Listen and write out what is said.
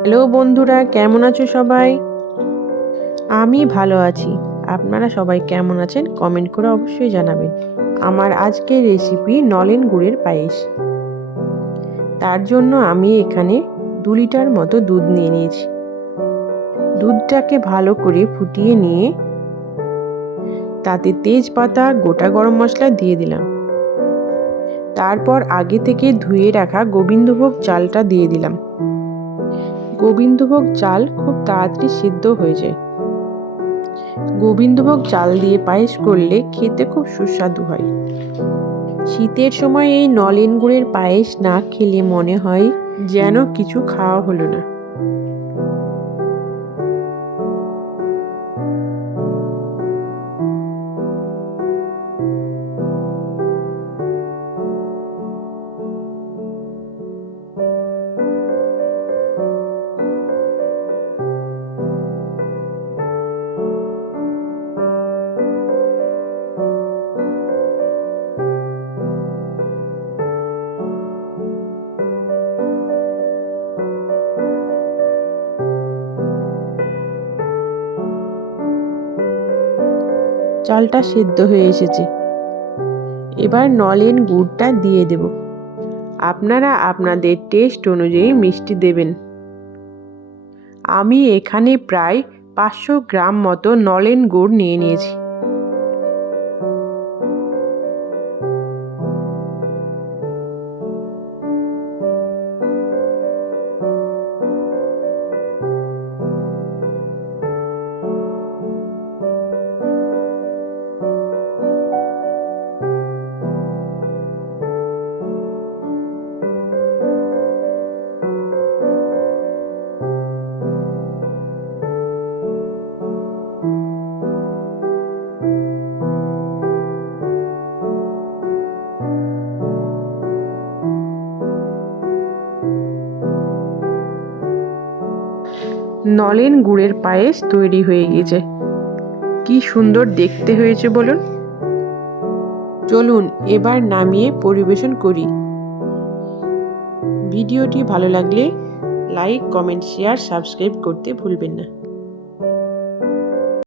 Hello বন্ধুরা, কেমন আছো সবাই? আমি ভালো আছি। আপনারা সবাই কেমন আছেন কমেন্ট করে অবশ্যই জানাবেন। আমার আজকের রেসিপি নলেন গুড়ের পায়েস। তার জন্য আমি এখানে দু লিটার মতো দুধ নিয়ে নিয়েছি। দুধটাকে ভালো করে ফুটিয়ে নিয়ে তাতে তেজপাতা, গোটা গরম মশলা দিয়ে দিলাম। তারপর আগে থেকে ধুয়ে রাখা গোবিন্দভোগ চালটা দিয়ে দিলাম। গোবিন্দভোগ চাল খুব তাড়াতাড়ি সিদ্ধ হয়ে যায়। গোবিন্দভোগ চাল দিয়ে পায়েস করলে খেতে খুব সুস্বাদু হয়। শীতের সময় এই নলেন গুড়ের পায়েস না খেলে মনে হয় যেন কিছু খাওয়া হলো না। চালটা সেদ্ধ হয়ে এসেছে। এবার নলেন গুড়টা দিয়ে দেব। আপনারা আপনাদের টেস্ট অনুযায়ী মিষ্টি দেবেন। আমি এখানে প্রায় পাঁচশো গ্রাম মতো নলেন গুড় নিয়ে নিয়েছি। নলেন গুড়ের পায়েস তৈরি হয়ে গেছে। কি সুন্দর দেখতে হয়েছে বলুন। চলুন এবার নামিয়ে পরিবেশন করি। ভিডিওটি ভালো লাগলে লাইক, কমেন্ট, শেয়ার, সাবস্ক্রাইব করতে ভুলবেন না।